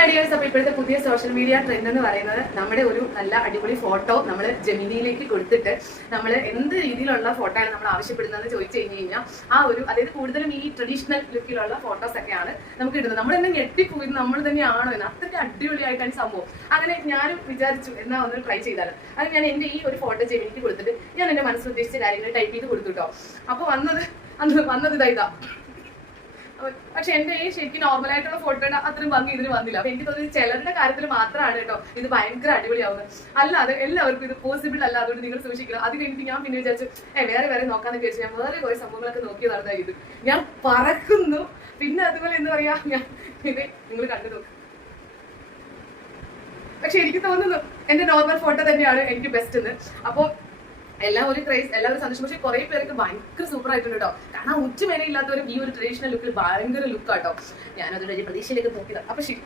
Medias അപ്പൊ ഇപ്പോഴത്തെ പുതിയ സോഷ്യൽ മീഡിയ ട്രെൻഡ് എന്ന് പറയുന്നത്. നമ്മുടെ ഒരു നല്ല അടിപൊളി ഫോട്ടോ നമ്മൾ ജമിനിയിലേക്ക് കൊടുത്തിട്ട് നമ്മൾ എന്ത് രീതിയിലുള്ള ഫോട്ടോ ആണ് നമ്മൾ ആവശ്യപ്പെടുന്നതെന്ന് ചോദിച്ചു കഴിഞ്ഞ് കഴിഞ്ഞാൽ ആ ഒരു അതായത് കൂടുതലും ഈ ട്രഡീഷണൽ ലുക്കിലുള്ള ഫോട്ടോസ് ഒക്കെയാണ് നമുക്ക് ഇടുന്നത് നമ്മൾ തന്നെ ഞെട്ടിപ്പോയി നമ്മൾ തന്നെയാണോ എന്ന്. അത്രയ്ക്ക് അടിപൊളിയായിട്ടാണ് സംഭവം. അങ്ങനെ ഞാനും വിചാരിച്ചു എന്നാ ഒന്ന് ട്രൈ ചെയ്താലും. അത് ഞാൻ എന്റെ ഈ ഒരു ഫോട്ടോ ജമിനിക്ക് കൊടുത്തിട്ട് ഞാൻ എന്റെ മനസ്സിൽ ഉദ്ദേശിച്ച കാര്യങ്ങൾ ടൈപ്പ് ചെയ്ത് കൊടുത്തു കേട്ടോ അപ്പൊ വന്നത് അന്ന് വന്നത് ഇതാ ഇതാ. പക്ഷെ എന്റെ ഈ ശരിക്കും നോർമൽ ആയിട്ടുള്ള ഫോട്ടോയുടെ അത്രയും ഭംഗി ഇതിന് വന്നില്ല. അപ്പൊ എനിക്ക് തോന്നുന്നത് ചിലരുടെ കാര്യത്തിൽ മാത്രമാണ് കേട്ടോ ഇത് ഭയങ്കര അടിപൊളിയാവുന്നത് അല്ലാതെ എല്ലാവർക്കും ഇത് പോസിബിൾ അല്ല അതുകൊണ്ട് നിങ്ങൾ സൂക്ഷിക്കണം. അത് കഴിഞ്ഞിട്ട് ഞാൻ പിന്നെ വിചാരിച്ചു ഏ വേറെ വേറെ നോക്കാന്ന് വിചാരിച്ചു. ഞാൻ വേറെ കുറെ സംഭവങ്ങളൊക്കെ നോക്കി നടന്ന ഇത്. ഞാൻ പറക്കുന്നു. പിന്നെ അതുപോലെ എന്ന് പറയാ ഞാൻ ഇത് നിങ്ങൾ കണ്ടു നോക്കും. പക്ഷെ എനിക്ക് തോന്നുന്നു എന്റെ നോർമൽ ഫോട്ടോ തന്നെയാണ് എനിക്ക് ബെസ്റ്റ് എന്ന് അപ്പോൾ എല്ലാം ഒരു ക്രൈസ് എല്ലാവരും സന്തോഷം. പക്ഷെ കുറെ പേർക്ക് ഭയങ്കര സൂപ്പർ ആയിട്ടുണ്ട് കേട്ടോ കാരണം ഉച്ചമേനയില്ലാത്തവരും ഈ ഒരു ട്രഡീഷണൽ ലുക്കിൽ ഭയങ്കര ലുക്കാട്ടോ ഞാനതൊരു പ്രതീക്ഷയിലേക്ക് നോക്കിയത്. അപ്പൊ ശരി.